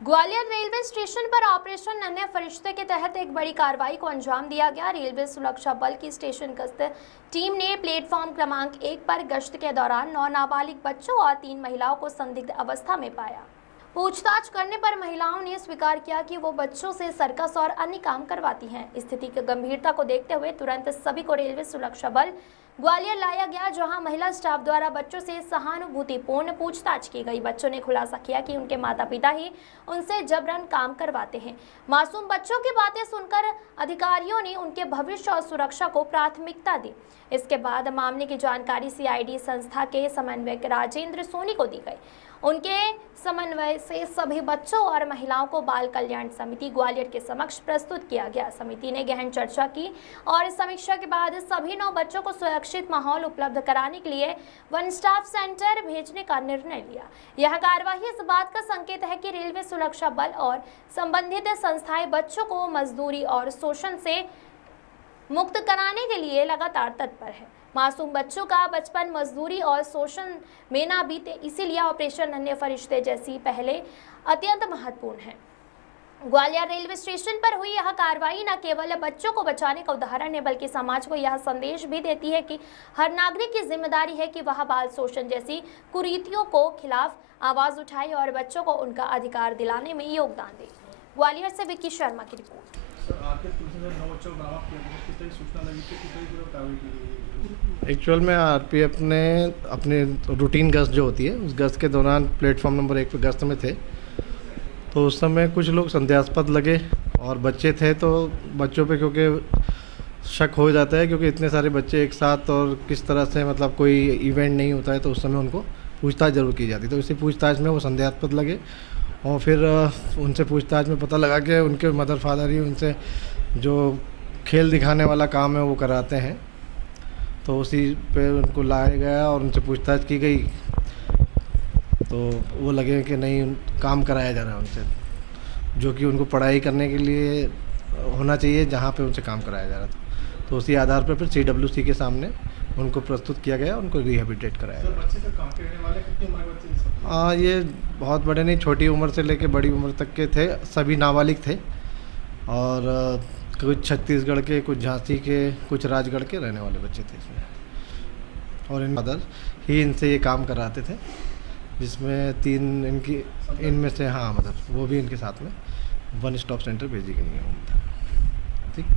Gwalior railway station पर operation नन्हे फरिश्ते के तहत एक बड़ी कार्रवाई को अंजाम दिया गया। रेलवे सुरक्षा बल की स्टेशन गश्त टीम ने प्लेटफॉर्म क्रमांक 1 पर गश्त के दौरान 9 नाबालिग बच्चों और 3 महिलाओं को संदिग्ध अवस्था में पाया। पूछताछ करने पर महिलाओं ने स्वीकार किया कि वो बच्चों से सर्कस और अन्य काम करवाती हैं। स्थिति की गंभीरता को देखते हुए तुरंत सभी को रेलवे सुरक्षा बल ग्वालियर लाया गया, जहां महिला स्टाफ द्वारा बच्चों से सहानुभूतिपूर्ण पूछताछ की गई। बच्चों ने खुलासा किया कि उनके माता पिता ही उनसे जबरन काम करवाते हैं। मासूम बच्चों की बातें सुनकर अधिकारियों ने उनके भविष्य और सुरक्षा को प्राथमिकता दी। इसके बाद मामले की जानकारी सीआईडी संस्था के समन्वयक राजेंद्र सोनी को दी गई। उनके समन्वय से सभी बच्चों और महिलाओं को बाल कल्याण समिति ग्वालियर के समक्ष प्रस्तुत किया गया। समिति ने गहन चर्चा की और समीक्षा के बाद सभी 9 बच्चों को सुरक्षित माहौल उपलब्ध कराने के लिए वन स्टॉप सेंटर भेजने का निर्णय लिया। यह कार्यवाही इस बात का संकेत है कि रेलवे सुरक्षा बल और संबंधित संस्थाएं बच्चों को मजदूरी और शोषण से मुक्त कराने के लिए लगातार तत्पर है। मासूम बच्चों का बचपन मजदूरी और शोषण में ना बीते, इसीलिए ऑपरेशन नन्हे फरिश्ते जैसी पहले अत्यंत महत्वपूर्ण है। ग्वालियर रेलवे स्टेशन पर हुई यह कार्रवाई न केवल बच्चों को बचाने का उदाहरण है, बल्कि समाज को यह संदेश भी देती है कि हर नागरिक की जिम्मेदारी है कि वह बाल शोषण जैसी कुरीतियों को खिलाफ आवाज उठाए और बच्चों को उनका अधिकार दिलाने में योगदान दे। ग्वालियर से विक्की शर्मा की रिपोर्ट। एक्चुअल में आरपीएफ ने अपने रूटीन गश्त जो होती है उस गश्त के दौरान प्लेटफॉर्म नंबर 1 पर गश्त में थे, तो उस समय कुछ लोग संदेहास्पद लगे और बच्चे थे, तो बच्चों पे क्योंकि शक हो जाता है क्योंकि इतने सारे बच्चे एक साथ और किस तरह से मतलब कोई इवेंट नहीं होता है, तो उस समय उनको पूछताछ ज़रूर की जाती है। तो इसी पूछताछ में वो संदेहास्पद लगे और फिर उनसे पूछताछ में पता लगा कि उनके मदर फादर ही उनसे जो खेल दिखाने वाला काम है वो कराते हैं। तो उसी पे उनको लाया गया और उनसे पूछताछ की गई, तो वो लगे कि नहीं काम कराया जा रहा है उनसे, जो कि उनको पढ़ाई करने के लिए होना चाहिए जहाँ पे उनसे काम कराया जा रहा था। तो उसी आधार पर फिर CWC के सामने उनको प्रस्तुत किया गया, उनको रिहेबिलिटेट कराया गया। बच्चे तो काम करने वाले कितनी उम्र के बच्चे? हाँ, ये बहुत बड़े नहीं, छोटी उम्र से लेकर बड़ी उम्र तक के थे, सभी नाबालिग थे और कुछ छत्तीसगढ़ के, कुछ झांसी के, कुछ राजगढ़ के रहने वाले बच्चे थे इसमें। और इन मदर ही इनसे ये काम कराते थे, जिसमें 3 इनमें से हाँ मदर वो भी इनके साथ में वन स्टॉप सेंटर भेजी गई है। ठीक।